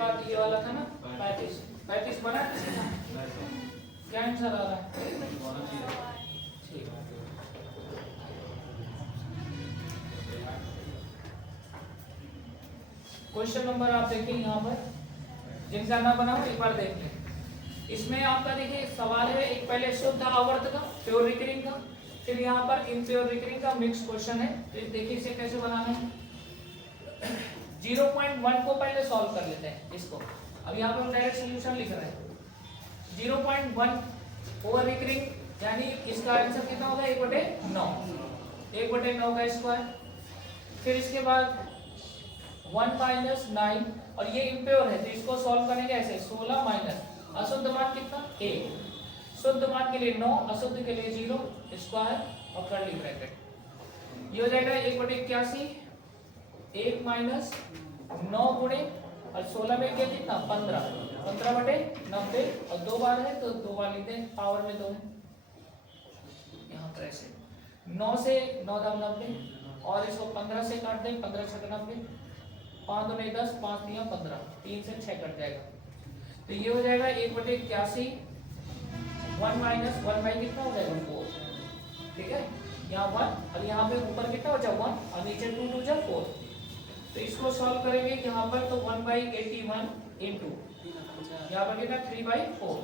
बाद ये वाला था ना 35, 35 बना क्या आंसर आ रहा है? ठीक है। क्वेश्चन नंबर आप देखिए यहाँ पर, जिनका ना बना हो एक बार देख लें। इसमें आपका देखिए सवाल है, एक पहले शुद्ध आवर्त का, प्योर रिकरिंग का, फिर यहाँ पर इम्प्योर रिकरिंग का मिक्स क्वेश्चन है। तो देखिए इसे कैसे बनाना है। 0.1 को पहले सॉल्व कर लेते हैं इसको। अब यहाँ पर हम डायरेक्ट सोल्यूशन लिख रहे हैं। 0.1 ओवर रिकरिंग यानी इसका आंसर कितना होगा 1/9, 1/9 का स्क्वायर। फिर इसके बाद 1 माइनस 9, और ये इम्प्योर है तो इसको सॉल्व करेंगे ऐसे, 16 माइनस अशुद्ध मान कितना 1, शुद्ध मान के लिए 9, अशुद्ध के लिए 0, स्क्वायर और कर्ली ब्रैकेट। ये हो जाएगा 1/81, 1 माइनस 9 गुणे और 16 में क्या कितना 15, 15/90 और 2 बार है तो 2 बार लिखते हैं, पावर में 2 है यहाँ पर ऐसे। 9 से 9 दाम 90 और इसको 15 से काट दें, 15 से 90, 5 दूनी 10, 5 दिया 15, 3 से 6 कट जाएगा। तो ये हो जाएगा 1/81, 1 माइनस 1 बाई कितना हो जाएगा 4, ठीक है। यहाँ 1 और यहाँ पे ऊपर कितना हो जाएगा 1 और नीचे 2 2 जा 4। तो इसको सॉल्व करेंगे यहाँ पर तो 1/81 इंटू यहाँ पर कितना 3/4,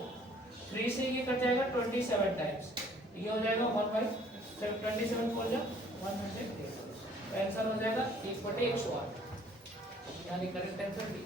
3 से ये कट जाएगा 27 टाइम्स, ये हो जाएगा 1/27, 4 जा 100। आंसर हो जाएगा 1/108, यानी करेक्ट आंसर डी।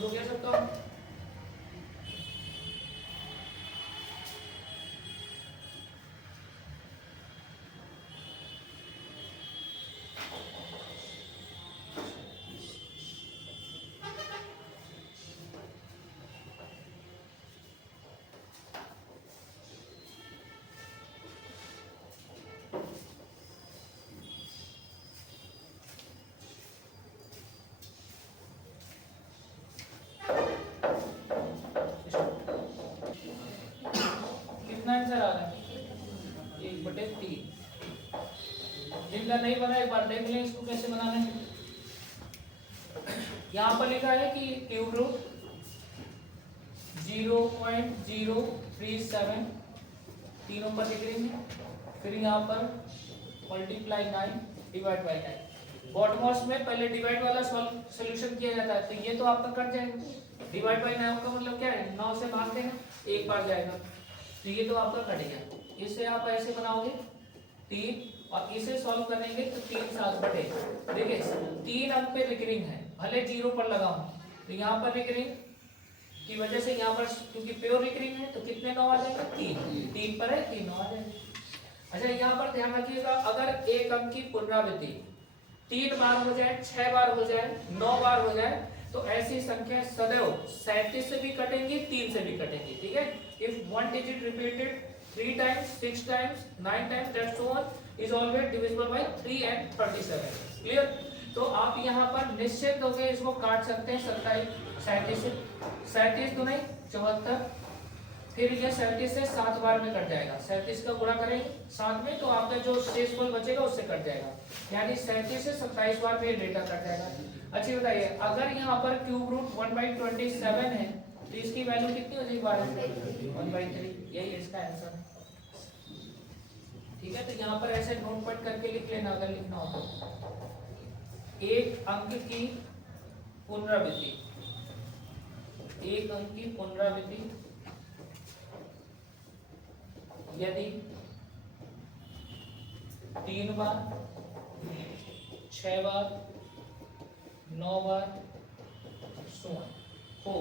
तो क्या सकता हूँ आंसर आ रहा है 1/3। जिनका नहीं बना एक बार देख लें इसको कैसे बनाना है। यहाँ पर लिखा है कि क्यूब रूट 0.037 तीनों पर लिख लेंगे, फिर यहाँ पर मल्टीप्लाई 9 डिवाइड बाई 9। बॉटमोस्ट में पहले डिवाइड वाला सॉल्यूशन किया जाता है, तो ये तो आपका कट जाएगा। डिवाइड बाई 9 का मतलब क्या है, 9 से भाग देना, एक बार जाएगा तो ये तो आपका कट गया। इसे आप ऐसे बनाओगे 3 और इसे सॉल्व करेंगे तो 3 7 बटे, देखिए 3 अंक पे रिकरिंग है, भले 0 पर लगाऊं तो यहाँ पर रिकरिंग की वजह से यहाँ पर क्योंकि प्योर रिकरिंग है तो कितने 9 आ जाएंगे 3, 3 पर है 3 9 आ जाएंगे। अच्छा यहाँ पर ध्यान रखिएगा, अगर एक अंक की पुनरावृत्ति 3 बार हो जाए, 6 बार हो जाए, 9 बार हो जाए तो ऐसी संख्या सदैव 37 से भी कटेंगी, 3 से भी कटेंगी, ठीक है। If one digit repeated 3 times, 6 times, 9 times, that so on is always divisible by 3 and 37, clear. तो आप यहाँ पर निश्चित हो गए, इसको काट सकते हैं 27 37 से, 37 तो नहीं 74, फिर यह 37 से 7 बार में कट जाएगा, 37 का गुणा करेंगे 7 में तो आपका जो शेषफल बचेगा उससे कट जाएगा, यानी 37 से 27 बार में डेटा कट जाएगा। अच्छी बताइए, अगर यहाँ पर क्यूब रूट 1/27 है तो इसकी वैल्यू कितनी हो जाएगी 1/3, यही इसका आंसर है, ठीक है। तो यहाँ पर ऐसे नोट पट करके लिख लेना अगर लिखना हो तो। एक अंक की पुनरावृत्ति, एक अंक की पुनरावृत्ति यदि 3 बार, 6 बार, 9 बार सुवन हो,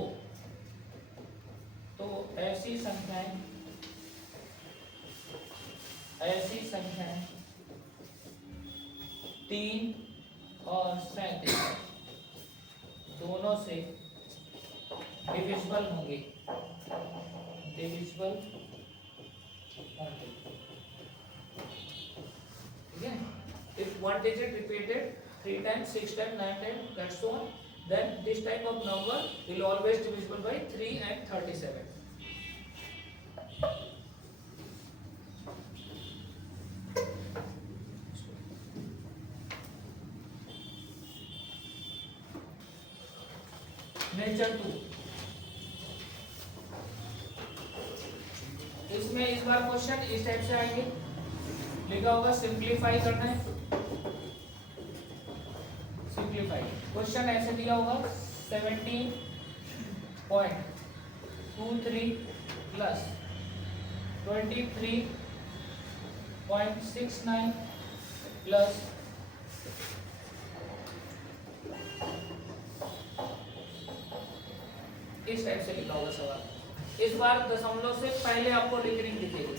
तो ऐसी संख्याएं 3 और 37 दोनों से डिविजिबल होंगे, डिविजिबल होंगे, ठीक है। If one digit repeated 3 times, 6 times, 9 times, that's so on, then this type of number will always divisible by 3 and 37. Nature 2, इसमें इस बार क्वेश्चन इस टाइप से आएंगे, लिखा होगा सिंप्लीफाई करना है, सिंप्लीफाई। क्वेश्चन ऐसे दिया होगा 17.23 प्लस 23.69 प्लस इस टाइप से लिखा होगा सवाल। इस बार दशमलव से पहले आपको डिग्री दिखेगी,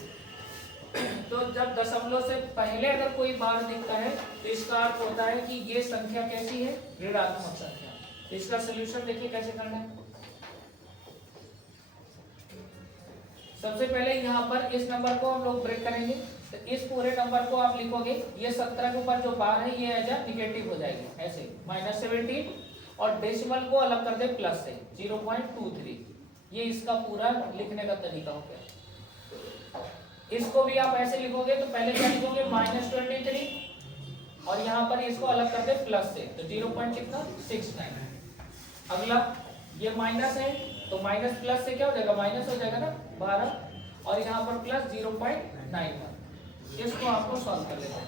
तो जब दशमलव से पहले अगर कोई बार दिखता है तो इसका अर्थ होता है कि ये संख्या कैसी है, ऋणात्मक संख्या। तो इसका सलूशन देखिए कैसे करना है। सबसे पहले यहाँ पर इस नंबर को हम लोग ब्रेक करेंगे, तो इस पूरे नंबर को आप लिखोगे, ये 17 के ऊपर जो बार है ये एज निगेटिव हो जाएगी, ऐसे -17, और डेसिमल को अलग कर दे प्लस से 0.23। ये इसका पूरा लिखने का तरीका हो गया। इसको भी आप ऐसे लिखोगे, तो पहले क्या लिखोगे -23, और यहाँ पर इसको अलग कर दे प्लस से, तो 0.69। अगला ये माइनस है, तो माइनस प्लस से क्या हो जाएगा, माइनस हो जाएगा ना 12, और यहाँ पर प्लस 0.91। इसको आपको सॉल्व कर लेना है।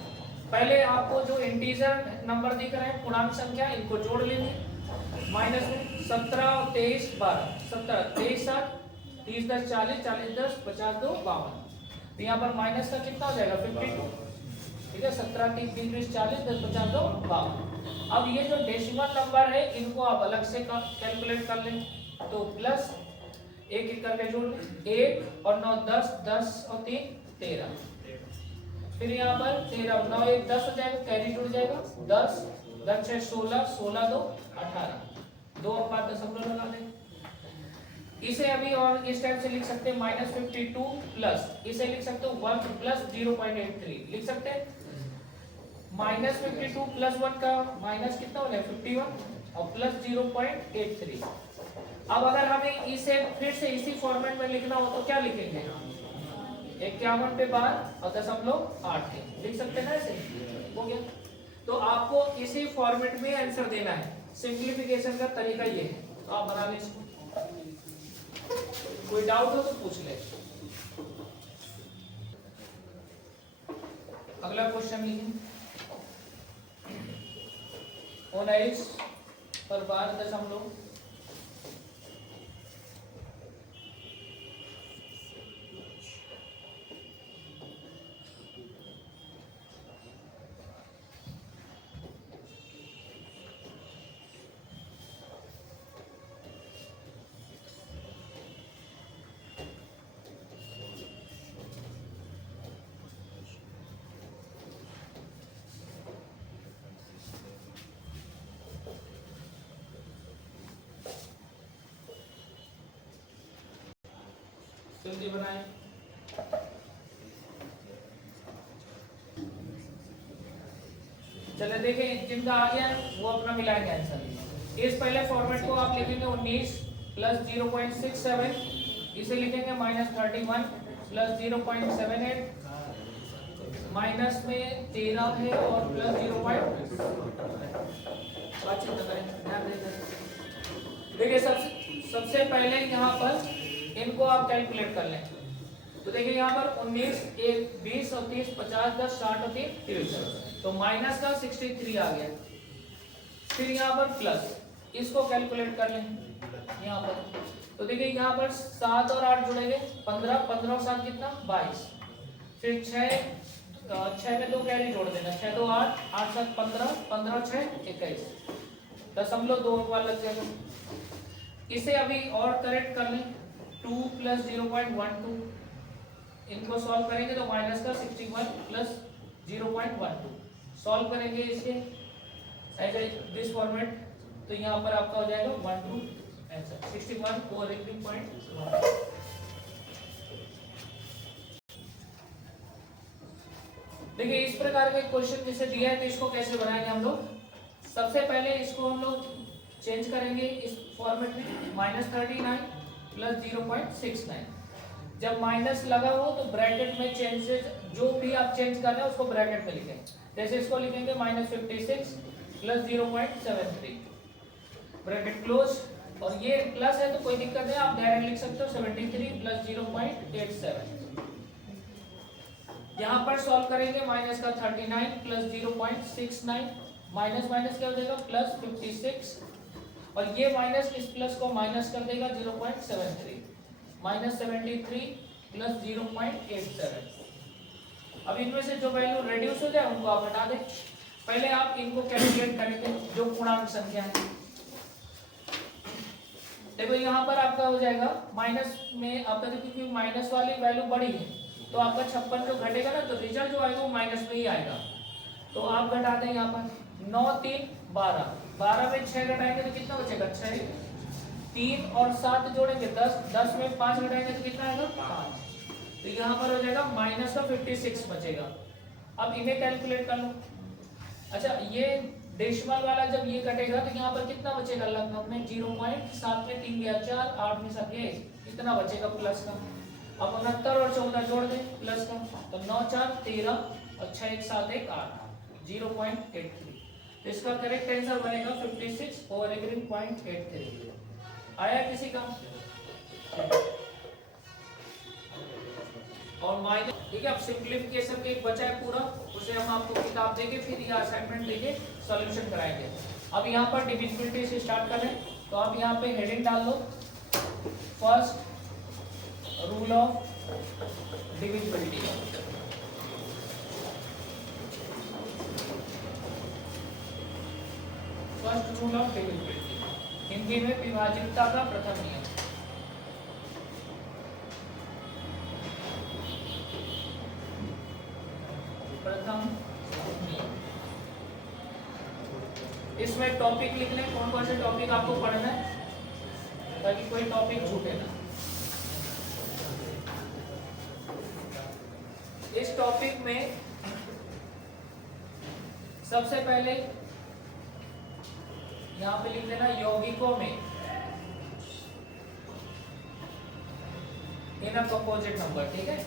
पहले आपको जो इंटीजर नंबर दिख रहे हैं, पूर्णांक संख्या, इनको जोड़ लेंगे। माइनस में 17 और 23 12, 17 23 7 30 10 40 40 10 50 2 52, तो यहाँ पर माइनस का कितना हो जाएगा 52, ठीक है। 17 30 20 40 10 50 2 52। अब ये जो डेसिमल नंबर है इनको आप अलग से कैलकुलेट कर लें, तो प्लस एक एक करके जोड़ लें, 1 और 9 10 10 और 3 13, फिर यहाँ पर 13 9 1 10 हो जाएगा, कैरी जुड़ जाएगा, 10 10 6 16 16 2 18, 2 और 5 दशमलव लगा दें। इसे अभी और इस टाइप से लिख सकते हैं -52 प्लस, इसे लिख सकते हो 1 प्लस 0.83 लिख सकते हैं। -52 प्लस 1 का माइनस कितना हो जाएगा 51, और प्लस 0.83। अब अगर हमें इसे फिर से इसी फॉर्मेट में लिखना हो तो क्या लिखेंगे, 51 पे बार और 0.8 लिख सकते हैं ना, ऐसे हो गया। तो आपको इसी फॉर्मेट में आंसर देना है। सिंप्लीफिकेशन का तरीका ये है, तो आप बना लें इसको। कोई डाउट हो तो पूछ ले। अगला क्वेश्चन लिखिए, 19 पर बार दशमलव जल्दी बनाएं। चले देखें, जिनका आ गया वो अपना मिलाएंगे आंसर। इस पहले फॉर्मेट को आप लिखेंगे 19 प्लस 0.67, इसे लिखेंगे -31 प्लस 0.78, माइनस में 13 है और प्लस 0.5। देखिए सबसे पहले यहाँ पर इनको आप कैलकुलेट कर लें, तो देखिए यहाँ पर 19 1 20 और 30 50 10 60 और 3 30, तो माइनस का 63 आ गया। फिर यहाँ पर प्लस, इसको कैलकुलेट कर लें यहाँ पर, तो देखिए यहाँ पर 7 और 8 जुड़ेंगे 15, 15 और 7 कितना 22, फिर 6 में 2 कैरी जोड़ देना, 6 2 8 8 7 15 15 6 21, दशमलव 2 अंक वाला लग जाएगा। इसे अभी और करेक्ट कर लें, 2 + 0.12, इनको सॉल्व करेंगे तो माइनस का 61 + 0.12 सॉल्व करेंगे इसके एज दिस फॉर्मेट, तो यहाँ पर आपका हो जाएगा 12 आंसर 61 और 1.1। देखिए इस प्रकार के क्वेश्चन जैसे दिया है तो इसको कैसे बनाएंगे हम लोग। सबसे पहले इसको हम लोग चेंज करेंगे इस फॉर्मेट में, -39 + 0.69। जब माइनस लगा हो तो ब्रैकेट में चेंजेस जो भी आप चेंज कर रहे हैं उसको ब्रैकेट में लिखें। जैसे इसको लिखेंगे -56 + 0.73 ब्रैकेट क्लोज, और ये प्लस है तो कोई दिक्कत नहीं, आप डायरेक्ट लिख सकते हो 73 + 0.87। यहाँ पर सॉल्व करेंगे माइनस का 39 + 0.69, माइनस माइनस क्या हो जाएगा +56, और ये माइनस इस प्लस को माइनस कर देगा 0.73, -73 + 0.87। अब इनमें से जो वैल्यू रेड्यूस हो जाए उनको आप हटा दें। पहले आप इनको कैलकुलेट करेंगे जो पूर्णांक संख्या है। देखो यहाँ पर आपका हो जाएगा माइनस में आपका, क्योंकि माइनस वाली वैल्यू बड़ी है तो आपका 56 जो घटेगा ना तो रिजल्ट जो आएगा वो माइनस में ही आएगा। तो आप घटा दें यहाँ पर 9 3 12, 12 में 6 घटाएंगे तो कितना बचेगा 6, 3 और 7 जोड़ेंगे 10, 10 में 5 घटाएंगे तो कितना आएगा 5, तो यहाँ पर हो जाएगा -56 बचेगा। अब इन्हें कैलकुलेट कर लो। अच्छा ये डेसिमल वाला जब ये कटेगा तो यहाँ पर कितना बचेगा लगभग में 0.7 में 3 गया 4, 8 में 7 इतना बचेगा प्लस का। अब 69 और 14 जोड़ दें प्लस का, तो 9 4 13 और 6 1 7 1 8 0.83, तो इसका करेक्ट आंसर बनेगा 56 और 0.83। आया किसी का? और माइनस, ठीक है। अब सिंप्लीफिकेशन के एक बचा है पूरा, उसे हम आपको किताब देंगे फिर या असाइनमेंट देंगे, सॉल्यूशन कराएंगे। अब यहाँ पर डिविजिबिलिटी से स्टार्ट करें, तो आप यहाँ पे हेडिंग डाल दो, first rule of divisibility. First rule of divisibility, Hindi में विभाज्यता का प्रथम नियम। इसमें टॉपिक लिख लें, कौन कौन से टॉपिक आपको पढ़ना है ताकि कोई टॉपिक छूटे ना। इस टॉपिक में सबसे पहले यहां पे लिख लेना यौगिकों में इन कंपोजिट नंबर, ठीक है।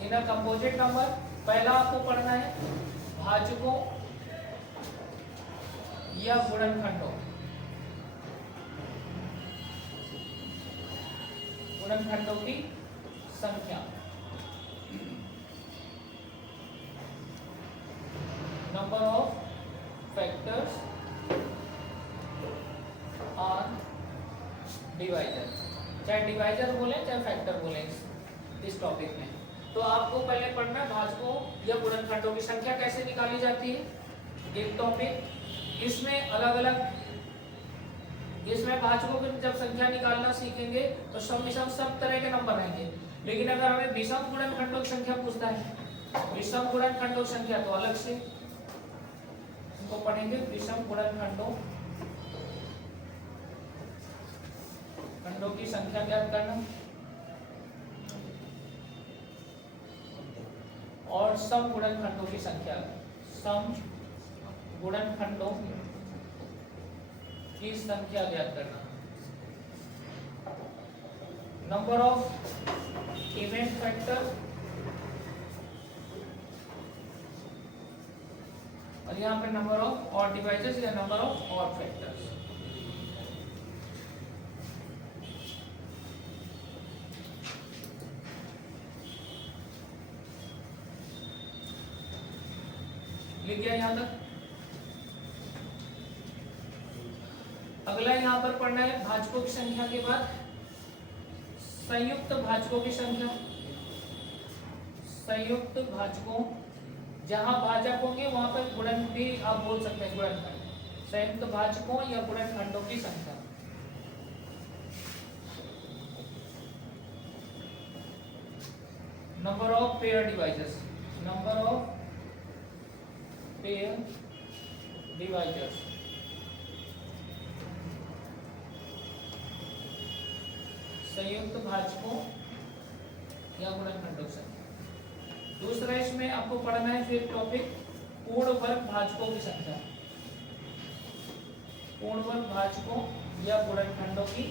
इन कंपोजिट नंबर पहला आपको पढ़ना है भाजकों या गुणनखंडों, गुणनखंडों की संख्या, number of factors on divisor, चाहे डिवाइजर बोले चाहे फैक्टर बोले इस टॉपिक में। तो आपको पहले पढ़ना है भाजकों या गुणनखंडों की संख्या कैसे निकाली जाती है, एक टॉपिक। इसमें अलग अलग, इसमें भाजकों की जब संख्या निकालना सीखेंगे तो सम विषम सब तरह के नंबर आएंगे, लेकिन अगर हमें विषम गुणनखंडों की संख्या पूछता है, विषम गुणनखंडों की संख्या तो अलग से इनको पढ़ेंगे। विषम गुणनखंडों खंडों की संख्या ज्ञात करना, और सम गुणनखंडों की संख्या, सम गुणनखंडों की संख्या ज्ञात करना, नंबर ऑफ इवेंट फैक्टर, और यहाँ पे नंबर ऑफ ऑड डिवाइजर्स या नंबर ऑफ ऑड फैक्टर्स। लिख गया यहाँ तक। अगला यहाँ पर पढ़ना है भाजकों की संख्या के बाद संयुक्त भाजकों की संख्या। संयुक्त भाजकों, जहां भाजक होंगे वहां पर गुणन भी आप बोल सकते हैं, गुणनखंड। संयुक्त भाजकों या गुणनखंडों की संख्या। Number of pair divisors, number of pair divisors. संयुक्त भाजकों या गुणनखंडों से। दूसरा इसमें आपको पढ़ना है फिर टॉपिक पूर्ण वर्ग भाजकों की संख्या। पूर्ण वर्ग भाजकों या गुणनखंडों की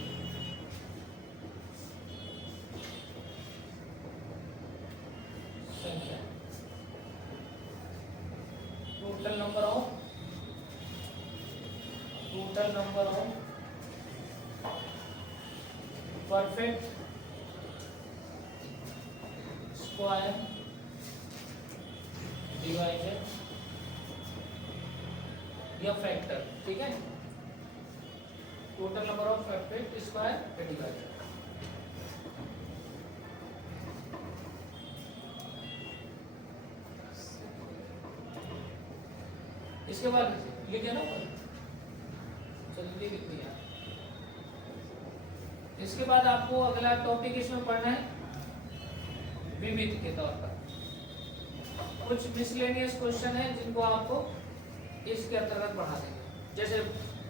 संख्या। Total number of perfect square divisor या फैक्टर, ठीक है। Total number of perfect square divisor. इसके बाद लिखे ना जल्दी लिख दिया। इसके बाद आपको अगला टॉपिक इसमें पढ़ना है विविध के तौर पर। कुछ मिसलेनियस क्वेश्चन है जिनको आपको इसके अंतर्गत पढ़ा देंगे। जैसे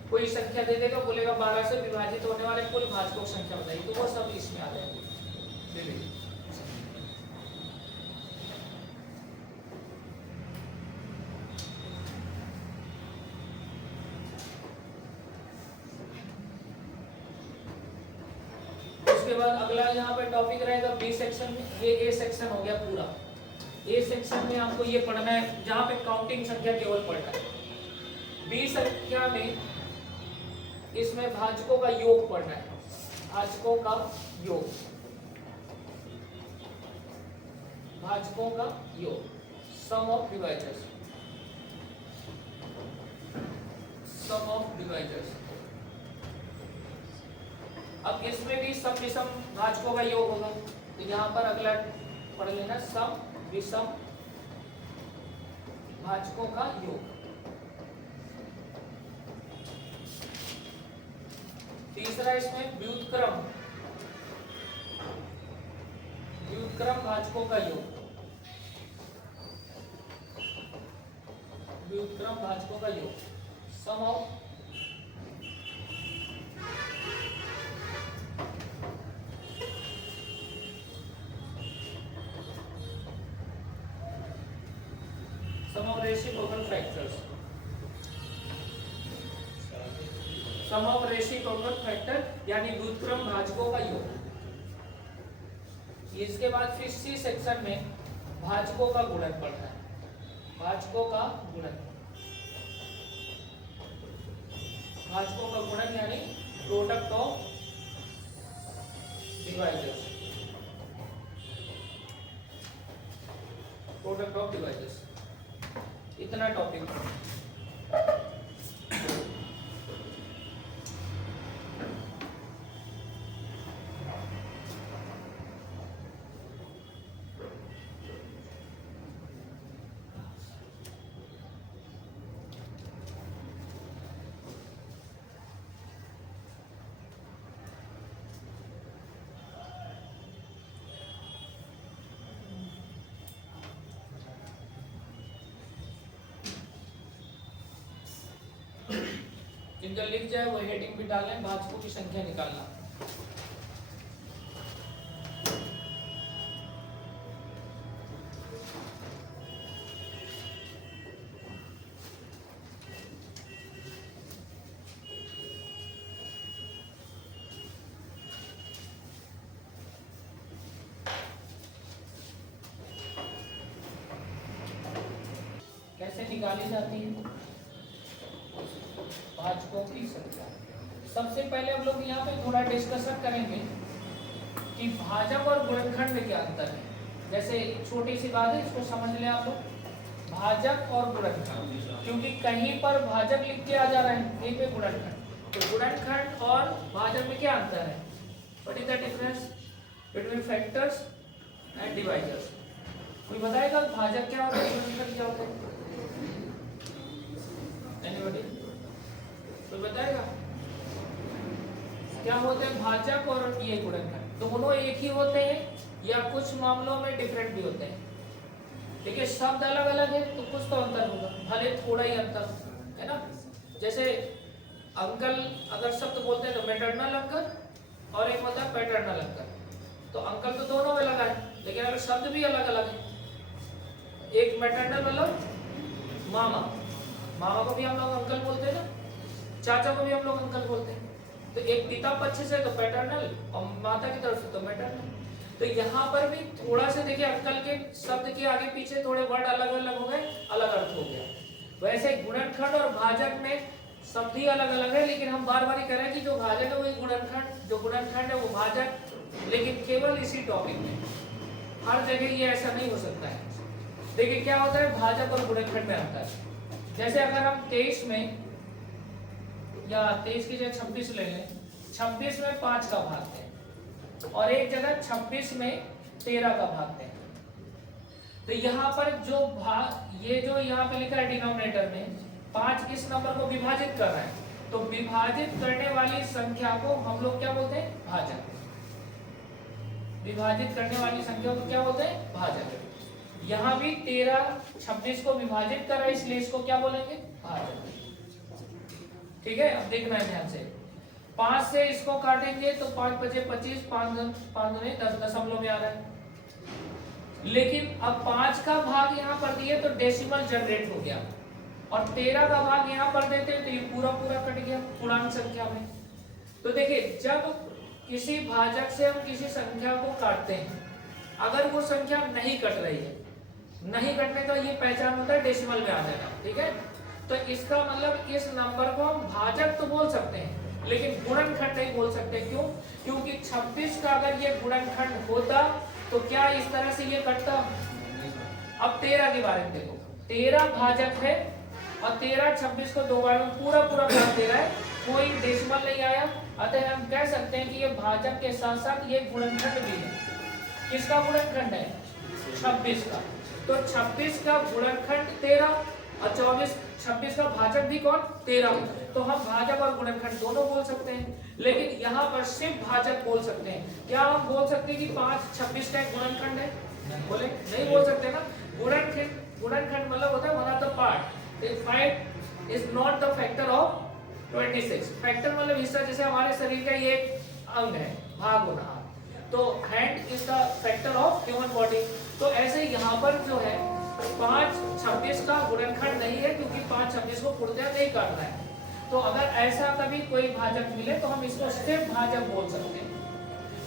कोई संख्या दे देगा, बोलेगा 12 से विभाजित होने वाले कुल भाजकों की संख्या बताइए, तो वो सब इसमें आ जाएगी विविध। उसके बाद अगला यहाँ पे टॉपिक रहेगा बी सेक्शन में। ये ए सेक्शन हो गया पूरा। ए सेक्शन में आपको ये पढ़ना है जहाँ पे काउंटिंग संख्या केवल पढ़ना है। बी संख्या में इसमें भाजकों का योग पढ़ना है, भाजकों का योग, भाजकों का योग, sum of divisors, sum of divisors. अब इसमें भी सम विषम भाजकों का योग होगा, तो यहाँ पर अगला पढ़ लेना सम विषम भाजकों का योग। तीसरा इसमें व्युत्क्रम, व्युत्क्रम भाजकों का योग, व्युत्क्रम भाजकों का योग, sum of sum of reciprocal factors, sum of reciprocal factor यानी व्युत्क्रम भाजकों का योग। इसके बाद फिर सी सेक्शन में भाजकों का गुणन पढ़ना है, भाजकों का गुणन, भाजकों का गुणन यानी product of divisors, product of divisors. इतना टॉपिक जिनका लिख जाए वो हेडिंग भी डालें, भाजकों की संख्या निकालना। कैसे निकाली जाती है भाजकों की संख्या? सबसे पहले हम लोग यहाँ पे थोड़ा डिस्कशन करेंगे कि भाजक और गुणनखंड में क्या अंतर है। जैसे छोटी सी बात है, इसको समझ लें आप लोग, भाजक और गुणनखंड, क्योंकि कहीं पर भाजक लिख के आ जा रहा है, कहीं पे गुणनखंड। तो गुणनखंड और भाजक में क्या अंतर है? What is the difference between factors and divisors? कोई बताएगा भाजक क्या होता है, गुणनखंड क्या होता है? एनीबॉडी? क्या होते हैं, भाजक और ये गुणनखंड दोनों एक ही होते हैं या कुछ मामलों में डिफरेंट भी होते हैं। देखिए शब्द अलग अलग है तो कुछ तो अंतर होगा, भले थोड़ा ही अंतर है ना। जैसे अंकल अगर शब्द बोलते हैं तो मैटरनल अंकल और एक होता है पैटर्नल अंकल, तो अंकल तो दोनों में लगा है लेकिन अगर शब्द भी अलग अलग है, एक मैटरनल मतलब मामा, मामा को भी हम लोग अंकल बोलते हैं ना, चाचा को भी हम लोग अंकल बोलते हैं। तो एक पिता पक्ष से तो पैटर्नल और माता की तरफ से तो मैटरनल। तो यहाँ पर भी थोड़ा से देखिए अंकल के शब्द के आगे पीछे थोड़े वर्ड अलग अलग हो गए, अलग अर्थ हो गया। वैसे गुणनखंड और भाजक में शब्द ही अलग अलग है, लेकिन हम बार बार ही कह रहे हैं कि जो भाजक है वो गुणनखंड, जो गुणनखंड है वो भाजक, लेकिन केवल इसी टॉपिक में, हर जगह ये ऐसा नहीं हो सकता है। देखिए क्या होता है भाजक और गुणनखंड में आता है। जैसे अगर हम 23 में या 23 की जगह 26 ले लें, 26 में 5 का भाग है और एक जगह 26 में 13 का भाग है। तो यहाँ पर जो भाग, ये जो यहाँ पे लिखा है डिनोमिनेटर में 5 किस नंबर को विभाजित कर रहा है, तो विभाजित करने वाली संख्या को हम लोग क्या बोलते हैं, भाजक। विभाजित करने वाली संख्या को क्या बोलते हैं, भाजक। यहाँ भी 13 26 को विभाजित कर रहा है, इसलिए इसको क्या बोलेंगे, भाजक। ठीक है, अब देखना है ध्यान से, 5 से इसको काटेंगे तो 5 बचे 25, 5 नहीं 10 दशमलव में आ रहा है। लेकिन अब 5 का भाग यहाँ पर दिए तो डेसिमल जनरेट हो गया, और 13 का भाग यहाँ पर देते तो ये पूरा पूरा कट गया पूर्णांक संख्या में। तो देखिए जब किसी भाजक से हम किसी संख्या को काटते हैं, अगर वो संख्या नहीं कट रही है, नहीं कटने का ये पहचान होता है डेसिमल में आ जाएगा। ठीक है, तो इसका मतलब इस नंबर को हम भाजक तो बोल सकते हैं लेकिन गुणनखंड नहीं बोल सकते। क्यों? क्योंकि 26 का अगर ये गुणनखंड होता तो क्या इस तरह से ये कटता। अब 13 के बारे में देखो, 13 भाजक है और 13 26 को दो बार में पूरा पूरा भाग दे रहा है, कोई डेसिमल नहीं आया, अतः हम कह सकते हैं कि ये भाजक के साथ साथ ये गुणनखंड भी है। किसका गुणनखंड है, 26 का। तो 26 का गुणनखंड 13 और 26 का भाजक भी कौन, 13। तो हम भाजक और गुणनखंड दोनों बोल सकते हैं, लेकिन यहाँ पर सिर्फ भाजक बोल सकते हैं। क्या हम बोल सकते हैं कि 5 26 का एक गुणनखंड है, बोले नहीं बोल सकते ना। गुणनखंड मतलब होता है one of the part, 5 is not the factor of 26। Factor मतलब हिस्सा, जैसे हमारे शरीर का ये अंग है, भाग होना, तो hand is the factor of human body. तो ऐसे यहाँ पर जो है 5 26 का गुणनखंड नहीं है, क्योंकि 5 26 को पूर्णतः नहीं करना है। तो अगर ऐसा कभी कोई भाजक मिले तो हम इसको सिर्फ भाजक बोल सकते हैं,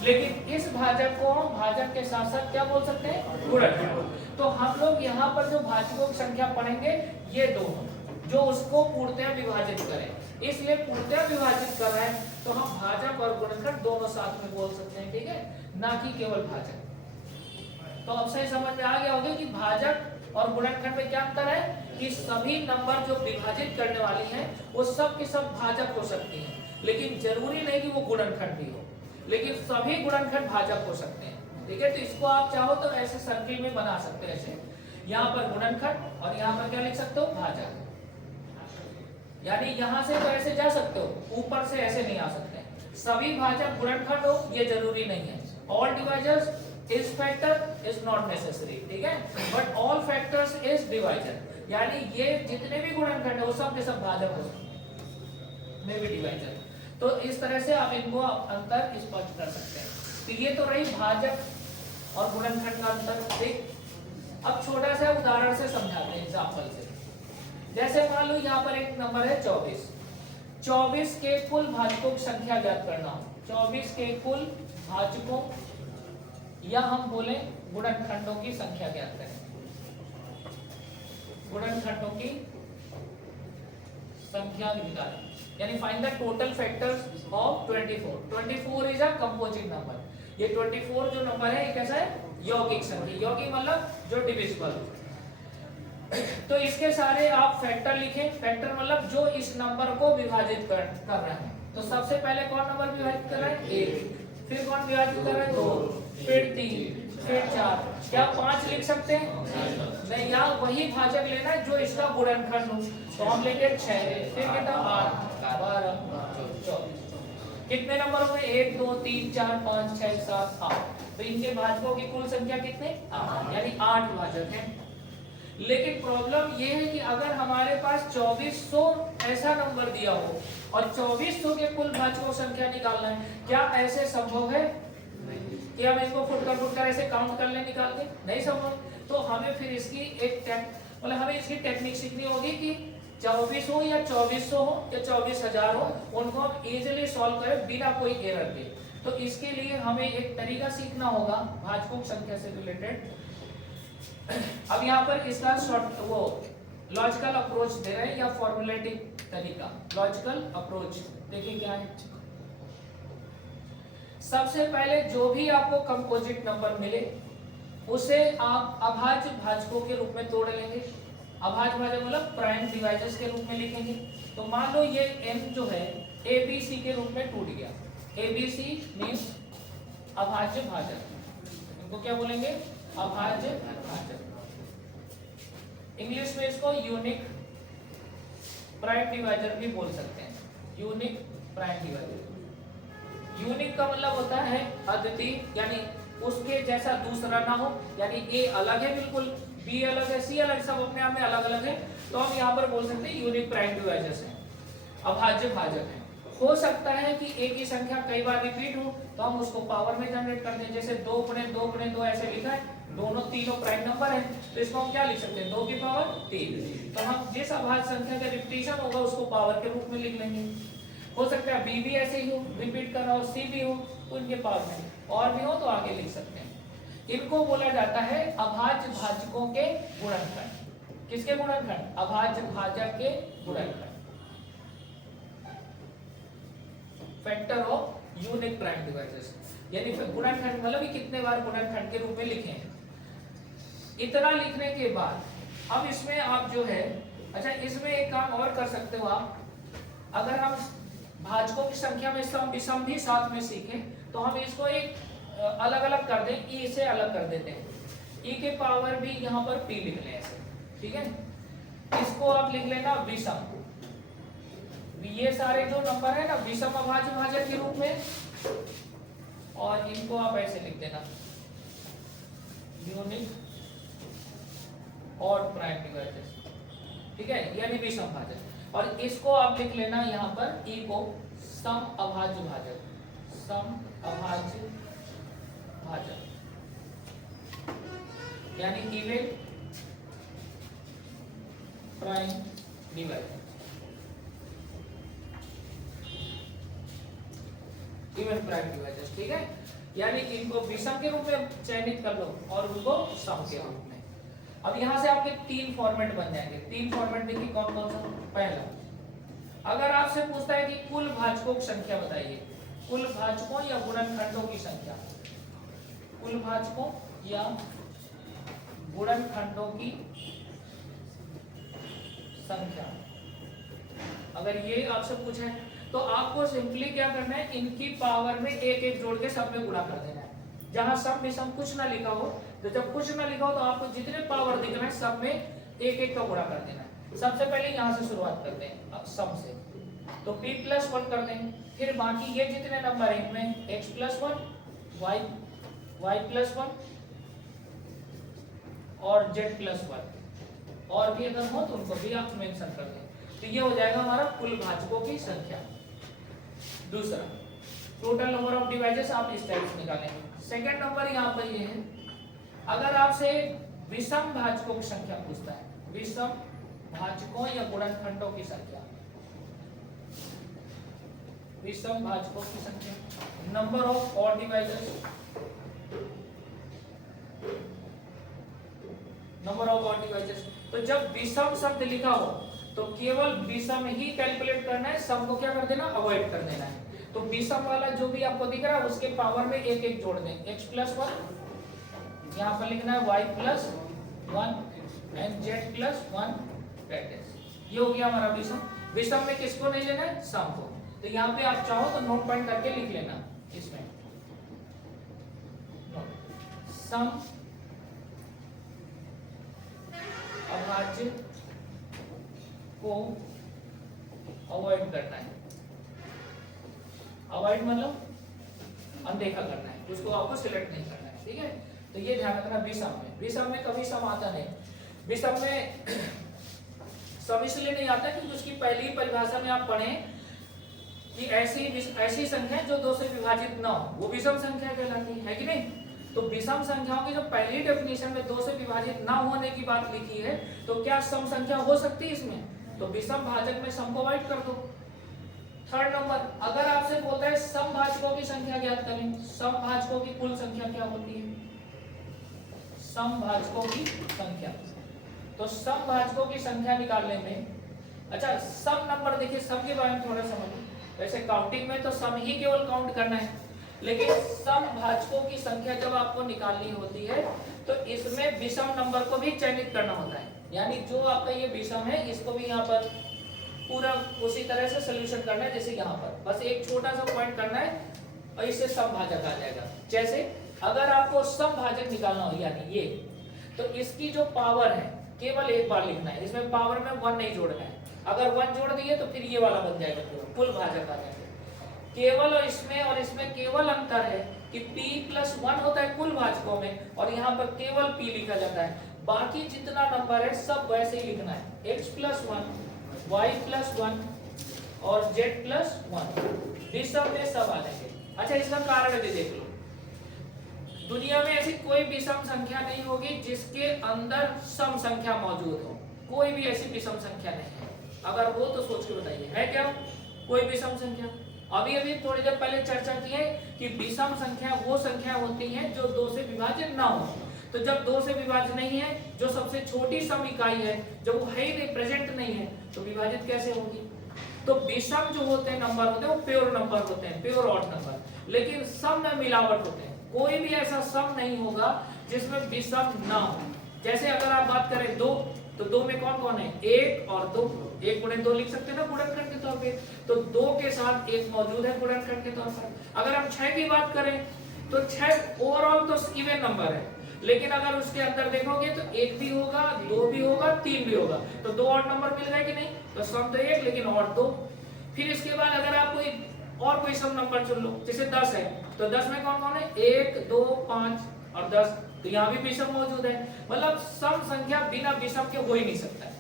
लेकिन इस भाजक को हम भाजक के साथ साथ क्या बोल सकते हैं, गुणनखंड। तो हम लोग यहाँ पर जो भाजकों की संख्या पढ़ेंगे ये दोनों, जो उसको पूर्णतः विभाजित करें, इसलिए पूर्णतः विभाजित कर रहा है तो हम भाजक और गुणनखंड दोनों साथ में बोल सकते हैं। ठीक है, ना कि केवल भाजक। तो अब सही समझ में आ गया होगा कि भाजक और गुणनखंड में क्या अंतर है, कि सभी नंबर जो विभाजित करने वाली हैं वो सब के सब भाजक हो सकती हैं, लेकिन जरूरी नहीं कि वो गुणनखंड भी हो, लेकिन सभी गुणनखंड भाजक हो सकते हैं। ठीक है, तो इसको आप चाहो तो ऐसे सर्किल में बना सकते हैं, ऐसे यहाँ पर गुणनखंड और यहाँ पर क्या लिख सकते हो, भाजक। यानी यहाँ से तो ऐसे जा सकते हो, ऊपर से ऐसे नहीं आ सकते। सभी भाजक गुणनखंड हो ये जरूरी नहीं है। All divisors is factor is not necessary, ठीक है, but all factors is divisor. यानी ये जितने भी गुणनखंड है वो सब के सब भाजक हो में भी डिवाइजर। तो इस तरह से आप इनको अंतर स्पष्ट कर सकते हैं। तो ये तो रही भाजक और गुणनखंड का अंतर। ठीक, अब छोटा सा उदाहरण से समझाते हैं, एग्जांपल से। जैसे मान लो यहाँ पर एक नंबर है 24, 24 के कुल भाजकों की संख्या ज्ञात करना हो। 24 के कुल भाजकों या हम बोले गुणनखंडों की संख्या ज्ञात करें। गुणनखंडों की संख्या निकालें, यानी find the total factors of 24। 24 is a composite number. ये 24 जो नंबर है ये कैसा है, यौगिक संख्या। यौगिक मतलब जो डिविजिबल। तो इसके सारे आप फैक्टर लिखें। फैक्टर मतलब जो इस नंबर को विभाजित कर रहे हैं। तो सबसे पहले कौन नंबर विभाजित कर रहा है, 1, फिर कौन विभाजित कर रहा है, 2, फिर 3, फिर 4। क्या 5 लिख सकते हैं, नहीं, यहाँ वही भाजक लेना है जो इसका गुणनखंड हो। तो हम लेंगे 6, फिर कितना 8, 12, 24। कितने नंबर हुए? 1 2 3 4 5 6 7 8। तो इनके भाजकों की कुल संख्या कितने? 8, यानी 8 भाजक हैं। लेकिन प्रॉब्लम ये है कि अगर हमारे पास 2400 ऐसा नंबर दिया हो और 2400 के कुल भाजकों संख्या निकालना है, क्या ऐसे संभव है कि हम इनको फुटकर ऐसे काउंट कर ले निकाल के? नहीं संभव। तो हमें फिर इसकी मतलब हमें इसकी टेक्निक सीखनी होगी कि 24 हो या 2400 हो या 24,000 हो, उनको हम इजीली सॉल्व करें बिना कोई एरर के। तो इसके लिए हमें एक तरीका सीखना होगा भाजकों की संख्या से रिलेटेड। अब यहाँ पर इसका शॉर्ट वो लॉजिकल अप्रोच दे रहे हैं या फॉर्मुलेटिक तरीका। लॉजिकल अप्रोच देखिए क्या है। सबसे पहले जो भी आपको कंपोजिट नंबर मिले उसे आप अभाज्य भाजकों के रूप में तोड़ लेंगे। अभाज्य भाजक मतलब प्राइम डिवाइजर्स के रूप में लिखेंगे। तो मान लो ये n जो है ABC के रूप में टूट गया। ABC मींस अभाज्य भाजक, इनको क्या बोलेंगे? अभाज्य भाजक। इंग्लिश में इसको यूनिक प्राइम डिवाइजर भी बोल सकते हैं। Unique prime divisor. यूनिक का मतलब होता है अद्वितीय, यानी उसके जैसा दूसरा ना हो, यानी ए अलग है बिल्कुल, बी अलग है, सी अलग, सब अपने आप में अलग अलग है। तो हम यहाँ पर बोल सकते हैं यूनिक प्राइम डिवाइजर्स हैं, अभाज्य भाजक हैं। हो सकता है कि एक ही संख्या कई बार रिपीट हो तो हम उसको पावर में जनरेट कर दें। जैसे 2 गुणे 2 गुणे 2 ऐसे लिखा है, दोनों तीनों प्राइम नंबर है, तो इसको हम क्या लिख सकते हैं? 2 की पावर 3। तो हम जिस अभाज्य संख्या का रिपीटिशन होगा उसको पावर के रूप में लिख लेंगे। हो सकता है बी भी ऐसे ही हो, रिपीट कर रहा हो, सी भी हो तो इनके पावर में, और भी हो तो आगे लिख सकते हैं। इनको बोला जाता है अभाज्य भाजकों के गुणनखंड। किसके गुणनखंड? अभाज्य भाजक के गुणनखंड। Factor of unique prime divisors, यानी गुणनखंड मतलब कि कितने बार गुणनखंड के रूप में लिखे हैं। इतना लिखने के बाद अब इसमें आप जो है, अच्छा इसमें एक काम और कर सकते हो आप। अगर हम भाजकों की संख्या में सम विषम भी साथ में सीखें तो हम इसको एक अलग अलग कर दें, ई से अलग कर देते हैं। ई के पावर भी यहाँ पर पी लिख लें ऐसे, ठीक है। इसको आप लिख लेना विषम। ये सारे जो नंबर है ना विषम अभाज्य भाजक के रूप में, और इनको आप ऐसे लिख देना यूनिक और प्राइम डिवाइजर्स, ठीक है, यानी विषम भाजक। और इसको आप लिख लेना यहाँ पर ई को सम अभाज्य भाजक, सम अभाज्य भाजक, यानी even prime divisor, even prime divisors, ठीक है। यानी इनको विषम के रूप में चयनित कर लो और उनको सम के रूप में। अब यहां से आपके 3 फॉर्मेट बन जाएंगे। 3 फॉर्मेट देखिए कौन कौन सा। पहला, अगर आपसे पूछता है कि कुल भाजकों की संख्या बताइए, कुल भाजकों या गुणनखंडों की संख्या, कुल भाजकों या गुणनखंडों की संख्या, अगर ये आपसे पूछा है तो आपको सिंपली क्या करना है, इनकी पावर में एक एक जोड़ के सब में गुणा कर देना है। जहां सब विषम कुछ ना लिखा हो, तो जब कुछ ना लिखा हो तो आपको जितने पावर दिख रहे हैं सब में एक एक का गुणा कर देना है। सबसे पहले यहां से शुरुआत करते हैं, अब सम से, तो p+1 कर देंगे। फिर बाकी ये जितने नंबर है इनमें x+1, y+1 और z+1, और भी अगर हो तो उनको भी आप मेंशन कर दें। तो ये हो जाएगा हमारा कुल भाजकों की संख्या। दूसरा, टोटल नंबर ऑफ डिवाइजर्स आप इस टाइप से निकालेंगे। सेकंड नंबर यहाँ पर ये है, अगर आपसे विषम भाजकों की संख्या पूछता है, विषम भाजकों या गुणनखंडों की संख्या, विषम भाजकों की संख्या, number of odd divisors, number of odd divisors. तो जब विषम शब्द लिखा हो तो केवल विषम ही कैलकुलेट करना है, सम को क्या कर देना, अवॉइड कर देना है। तो विषम वाला जो भी आपको दिख रहा है उसके पावर में एक एक जोड़ दें, x+1 यहाँ पर लिखना है, y+1 एंड z+1 ब्रैकेट। ये हो गया हमारा विषम। विषम में किसको नहीं लेना है, सम को। तो यहाँ पे आप चाहो तो नोट पॉइंट करके लिख लेना, इसमें सम अभाज्य को अवॉइड करना है। अवॉइड मतलब अनदेखा करना है, उसको आपको सिलेक्ट नहीं करना है, ठीक है। तो ये ध्यान रखना विषम में कभी सम आता नहीं। विषम में सम इसलिए नहीं आता क्योंकि उसकी पहली परिभाषा में आप पढ़ें कि ऐसी संख्या जो 2 से विभाजित ना हो वो विषम संख्या कहलाती है कि नहीं। तो विषम संख्याओं की जो पहली डेफिनेशन में 2 से विभाजित ना होने की बात लिखी है, तो क्या सम संख्या हो सकती है इसमें? तो विषम भाजक में सम को अवॉइड कर दो। थर्ड नंबर, अगर आपसे बोलता है समभाजकों की संख्या ज्ञात करें, समभाजकों की कुल संख्या क्या होती है? समभाजकों की संख्या, तो समभाजकों की संख्या निकालने में, अच्छा सम नंबर देखिए, सम के बारे में थोड़ा समझिए। वैसे काउंटिंग में तो सम ही केवल काउंट करना है, लेकिन समभाजकों की संख्या जब आपको निकालनी होती है तो इसमें विषम नंबर को भी चयनित करना होता है। यानी जो आपका ये विषम है इसको भी यहाँ पर पूरा उसी तरह से सोल्यूशन करना है जैसे यहाँ पर, बस एक छोटा सा पॉइंट करना है और इससे समभाजक आ जाएगा। जैसे अगर आपको समभाजक निकालना हो यानी ये, तो इसकी जो पावर है केवल एक बार लिखना है, इसमें पावर में 1 नहीं जोड़ना है। अगर 1 जोड़ दिए तो फिर ये वाला बन जाएगा, कुल भाजक आ जाएगा। केवल और इसमें केवल अंतर है कि p+1 होता है कुल भाजकों में और यहाँ पर केवल p लिखा जाता है। बाकी जितना नंबर है सब वैसे ही लिखना है, x+1, y+1 और z+1, विषम में सब आ जाएंगे। अच्छा इसका कारण भी देख लो, दुनिया में ऐसी कोई विषम संख्या नहीं होगी जिसके अंदर सम संख्या मौजूद हो, कोई भी ऐसी विषम संख्या नहीं है। अगर हो तो सोच के बताइए, है क्या कोई विषम संख्या? अभी थोड़ी देर पहले चर्चा की है कि विषम संख्या वो संख्या होती है जो 2 से विभाजित ना हो। तो जब 2 से विभाजित नहीं है, जो सबसे छोटी सम इकाई है, जब वो है ही नहीं, प्रेजेंट नहीं है, तो विभाजित कैसे होगी? तो विषम जो होते हैं नंबर होते हैं वो प्योर नंबर होते हैं, प्योर ऑड नंबर। लेकिन सम में मिलावट होते हैं, कोई भी ऐसा सम नहीं होगा जिसमें विषम ना हो। जैसे अगर आप बात करें 2, तो 2 में कौन कौन है? 1 और 2, 1 गुणे 2 लिख सकते हैं ना गुणनखंड के तौर पे, तो 2 के साथ 1 मौजूद है गुणनखंड के तौर पर। अगर हम 6 की बात करें तो 6 ओवरऑल तो इवन नंबर है, लेकिन अगर उसके अंदर देखोगे तो 1 भी होगा, 2 भी होगा, 3 भी होगा, तो 2 ऑड नंबर मिल गए कि नहीं? तो सम तो 1 लेकिन ऑड 2। फिर इसके बाद अगर आप कोई सम नंबर चुन लो, जैसे 10 है, तो 10 में कौन कौन है? 1, 2, 5 और 10, तो यहाँ भी विषम मौजूद है। मतलब सम संख्या बिना विषम के हो ही नहीं सकता है।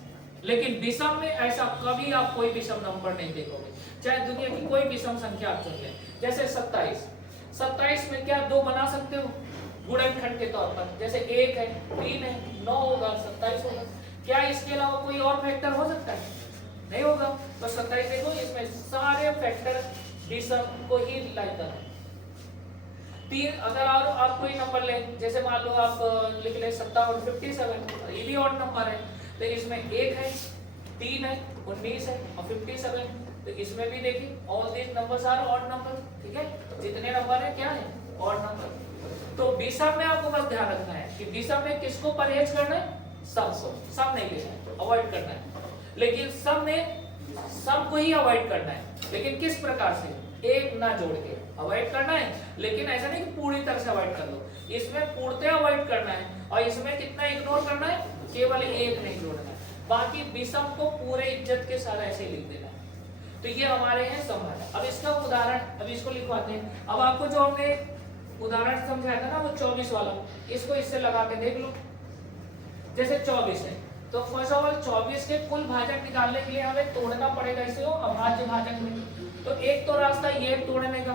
लेकिन विषम में ऐसा कभी आप कोई विषम नंबर नहीं देखोगे, चाहे दुनिया की कोई विषम संख्या आप चुन लें। जैसे 27 में क्या 2 बना सकते हो गुणनखंड के तौर पर? जैसे 1 है, 3 है, 9 होगा, 27 होगा। क्या इसके अलावा कोई और फैक्टर हो सकता है? नहीं होगा। तो 27 देखो, इसमें सारे फैक्टर विषम को ही लाइक कर रहे हैं। 3 अगर आप कोई नंबर लें, जैसे मान लो आप लिख ले 57, 57, ये भी ऑड नंबर है, तो इसमें 1 है, 3 है, 19 है और 57, तो इसमें भी देखिए all these numbers are odd number, ठीक है। जितने नंबर है क्या है? Odd number. तो विषम में आपको बस ध्यान रखना है कि विषम में किसको परहेज करना है? सम नहीं लेना है, अवॉइड करना है। लेकिन सम में सम को ही अवॉइड करना है, लेकिन किस प्रकार से? 1 ना जोड़ के अवॉइड करना है, लेकिन ऐसा नहीं कि पूरी तरह से अवॉइड कर लो, इसमें पूर्णतः अवॉइड करना है। और इसमें कितना इग्नोर करना है? केवल 1 नहीं जोड़ना है, बाकी विषम को पूरे इज्जत के साथ ऐसे ही लिख देना है। तो ये हमारे हैं समभाजक। अब इसका उदाहरण, अब इसको लिखवाते हैं। अब आपको जो हमने उदाहरण समझाया था ना वो 24 वाला, इसको इससे लगा के देख लो। जैसे 24 है, तो फर्स्ट ऑफ ऑल 24 के कुल भाजक निकालने के लिए हमें तोड़ना पड़ेगा इसे अभाज्य भाजक में। तो एक तो रास्ता ये तोड़ने का,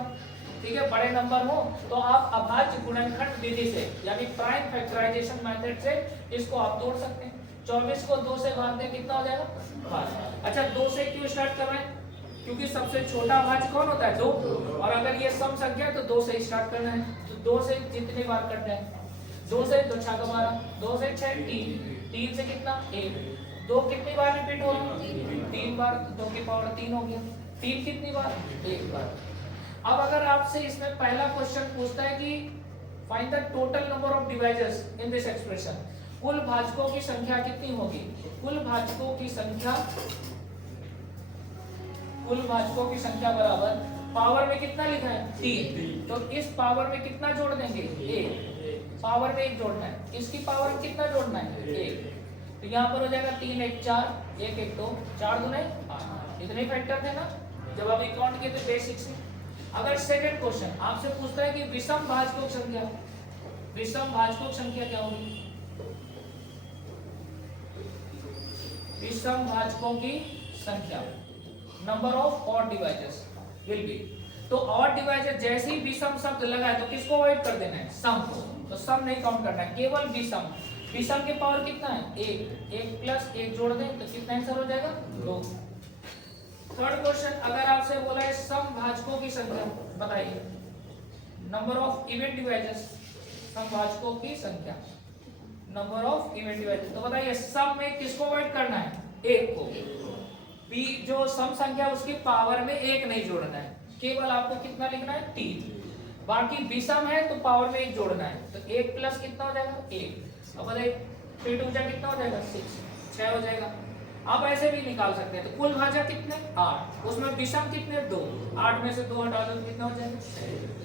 ठीक है, बड़े नंबर हो तो आप अभाज्य गुणनखंड विधि से यानी प्राइम फैक्टराइजेशन मेथड से इसको आप तोड़ सकते हैं। 24 को 2 से भाग दें, कितना हो जाएगा? 5। अच्छा 2 से क्यों स्टार्ट कर रहे हैं? क्योंकि सबसे छोटा भाज्य कौन होता है? 2, और अगर ये सम संख्या है तो 2 से स्टार्ट करना है। तो 2 से जितनी बार करना है, 2 से 2 6 12, 2 से 6 3, 3 से कितना? 1, 2 कितनी बार रिपीट हो रहा है? 3 बार, तो 2 की पावर 3 हो गया। 3 कितनी बार? 1 बार। अब अगर आपसे इसमें पहला क्वेश्चन पूछता है कि find the total number of divisors in this expression, कुल भाजकों की संख्या कितनी होगी? कुल भाजकों की संख्या बराबर पावर में कितना लिखा है? 3, तो इस पावर में कितना जोड़ देंगे? 1, पावर में 1 जोड़ना है। इसकी पावर में कितना जोड़ना है? 1, तो यहाँ पर हो जाएगा 3 1 4, 1 1 2, 4 दूने 8, इतने फैक्टर थे ना जब अभी काउंट किए थे बेसिक से। अगर सेकंड क्वेश्चन आपसे पूछता है कि विषम भाजकों की संख्या, विषम भाजकों की संख्या क्या होगी? विषम भाजकों की संख्या, number of odd divisors will be. तो ऑड डिवाइजर जैसे ही विषम शब्द लगा है तो किसको अवॉइड कर देना है? सम को। तो सम नहीं काउंट करना है, केवल विषम। विषम के पावर कितना है? 1, 1 प्लस 1 जोड़ दें तो कितना आंसर हो जाएगा? 2। थर्ड क्वेश्चन, अगर आपसे बोला है सम भाजकों की संख्या बताइए, नंबर ऑफ इवन डिवाइजर्स, सम भाजकों की संख्या, नंबर ऑफ इवन डिवाइजर्स। तो बताइए सम में किसको अवॉइड करना है? 1 को। बी जो सम संख्या उसकी पावर में 1 नहीं जोड़ना है, केवल आपको कितना लिखना है? 3। बाकी विषम है तो पावर में 1 जोड़ना है, तो 1 प्लस कितना हो जाएगा? 1। अब बताइए 3 2 कितना हो जाएगा? 6 हो जाएगा। आप ऐसे भी निकाल सकते हैं। तो कुल भाजक कितने? 8, उसमें विषम कितने? 2। 8 में से 2 हटा दो तो कितना हो जाएगा?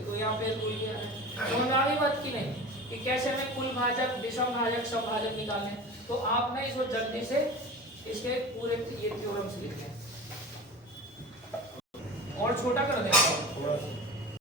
तो यहाँ पे कुल गया है। समझ आ गई बात की नहीं कि कैसे हमें कुल भाजक, विषम भाजक, सम भाजक निकालने? तो आपने इसको जल्दी से इसके पूरे ये थ्योरम्स लिखे और छोटा कर देंगे।